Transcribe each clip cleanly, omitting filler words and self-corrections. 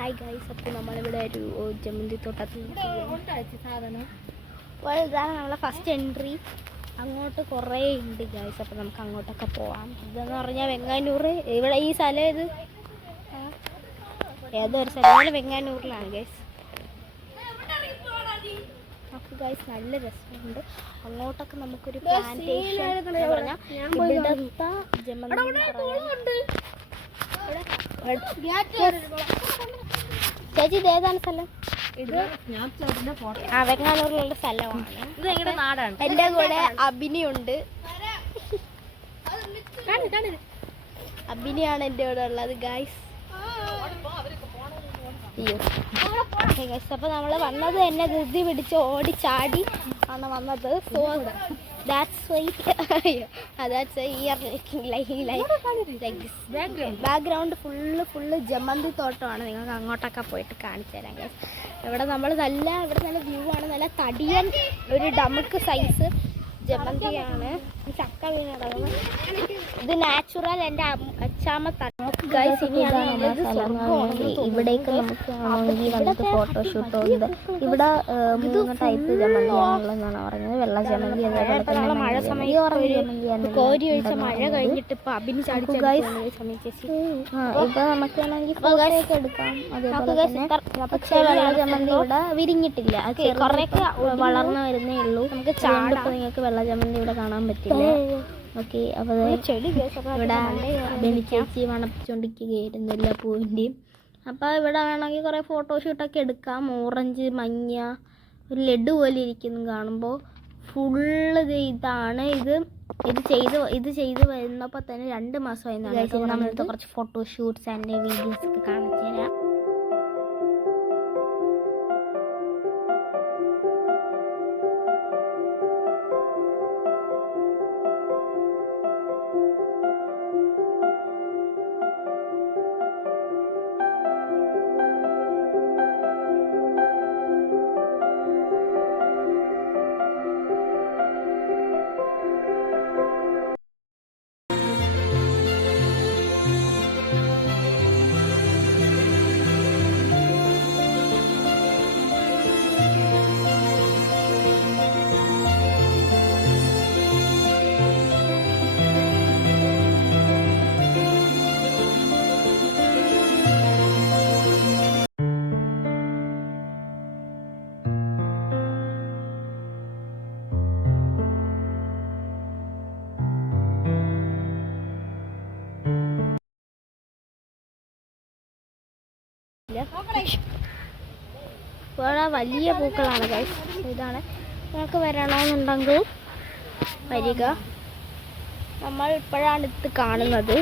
Hi guys, അപ്പോൾ നമ്മളിവിടെ ഒരു ജമന്തി തോട്ടത്തിൽ സാധനം ഇതാണ് നമ്മളെ ഫസ്റ്റ് എൻട്രി. അങ്ങോട്ട് കുറേ ഉണ്ട് ഗൈസ്, അപ്പോൾ നമുക്ക് അങ്ങോട്ടൊക്കെ പോവാം. ഇതെന്ന് പറഞ്ഞാൽ വെങ്ങാനൂർ. ഇവിടെ ഈ സ്ഥലം ഏതൊരു സ്ഥലം വെങ്ങാനൂരിലാണ് ഗൈസ്. അപ്പോൾ ഗൈസ് നല്ല രസമുണ്ട്. അങ്ങോട്ടൊക്കെ നമുക്കൊരു പ്ലാന്റേഷൻ പറഞ്ഞാൽ ചേച്ചി ഇത് ഏതാണ് സ്ഥലം? വെങ്ങാനൂരിലുള്ള സ്ഥലമാണ്. ഇത് ഞങ്ങളുടെ നാടാണ്. എൻ്റെ കൂടെ അഭിനയുണ്ട്. അഭിനയാണ് എൻ്റെ കൂടെ ഉള്ളത് ഗൈസ്. അയ്യോ ഗൈസ്, അപ്പോൾ നമ്മൾ വന്നത് തന്നെ ധൃതി പിടിച്ച് ഓടി ചാടി ആണ് വന്നത്. So that's why that's why we are like this. Background full ജമന്തി തോട്ടമാണ്. നിങ്ങൾക്ക് അങ്ങോട്ടൊക്കെ പോയിട്ട് കാണിച്ചു തരാം ഗൈസ്. ഇവിടെ നല്ല വ്യൂ ആണ്. നല്ല തടിയൻ ഒരു ഡമുക്ക് സൈസ് ജമന്തിയാണ്. ചക്ക വീണ് കിടക്കുന്നത്. ഇത് നാച്ചുറൽ എൻ്റെ അച്ചാമ്മ ഗൈസ്. ഇവിടേക്ക് നമുക്ക് വന്നിട്ട് ഫോട്ടോഷൂട്ടോ ഉണ്ട്. ഇവിടെ 3 ടൈപ്പ് ജമന്തിയാണുള്ളതെന്നാണ് പറഞ്ഞത്. വെള്ള ജമന്തി, അതേപോലെ മഴ സമയത്ത് കോരി ഒഴിച്ച മഴ കഴിഞ്ഞിട്ട് ഇപ്പൊ അഭിനയി ചാടി ഇപ്പൊ നമുക്കാണെങ്കിൽ ഫോട്ടോയൊക്കെ എടുക്കാം. അതേപോലെ തന്നെ പക്ഷേ വെള്ള ജമന്തി ഇവിടെ വിരിഞ്ഞിട്ടില്ല. കുറേയൊക്കെ വളർന്നു വരുന്നേ ഉള്ളൂ. നമുക്ക് ചാടിപ്പോ നിങ്ങൾക്ക് വെള്ള ജമന്തി ഇവിടെ കാണാൻ പറ്റില്ല. ഓക്കെ, അപ്പോൾ ഇവിടെ ബെനിച്ചേച്ചി മണപ്പിച്ചുകൊണ്ടിരിക്കുകയായിരുന്നു എല്ലാ പൂവിൻ്റെയും. അപ്പോൾ ഇവിടെ വേണമെങ്കിൽ കുറേ ഫോട്ടോഷൂട്ടൊക്കെ എടുക്കാം. ഓറഞ്ച്, മഞ്ഞ, ഒരു ലഡു പോലെ ഇരിക്കുന്നു കാണുമ്പോൾ. ഫുള്ള് ഇതാണ്. ഇത് ചെയ്ത് വരുന്നപ്പോൾ തന്നെ 2 മാസമായി. നമ്മളിത് കുറച്ച് ഫോട്ടോഷൂട്ട്സ് ആൻഡ് വീഡിയോസ് ഒക്കെ കാണിച്ചു തരാം. ഇവിടെ വലിയ പൂക്കളാണ് ഗൈസ്. ഇതാണ്. നിങ്ങൾക്ക് വരണമെന്നുണ്ടെങ്കിൽ വരിക. നമ്മൾ ഇപ്പോഴാണ് ഇത് കാണുന്നത്.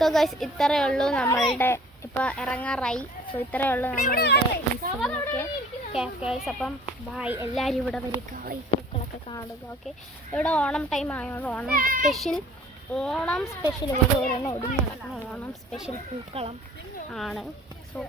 സോ ഗൈസ്, ഇത്രയേ ഉള്ളൂ നമ്മളുടെ ഇപ്പോൾ ഇറങ്ങാറായി. സോ ഇത്രയേ ഉള്ളൂ നമ്മളുടെ ഈ സീനൊക്കെ ഗൈസ്. അപ്പം ബായ്, എല്ലാവരും ഇവിടെ വരിക, ഈ പൂക്കളൊക്കെ കാണുക. ഓക്കെ, ഇവിടെ ഓണം ടൈം ആയതുകൊണ്ട് ഓണം സ്പെഷ്യൽ ഇവിടെ ഓരോന്ന് ഒടിഞ്ഞു നടക്കണം. ഓണം സ്പെഷ്യൽ പൂക്കളം ആണ്. സോ